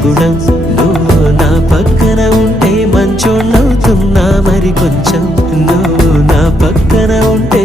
సుగుణం. నువ్వు నా పక్కన ఉంటే మంచోణ్ణవుతున్నా మరి కొంచెం. నువ్వు నా పక్కన ఉంటే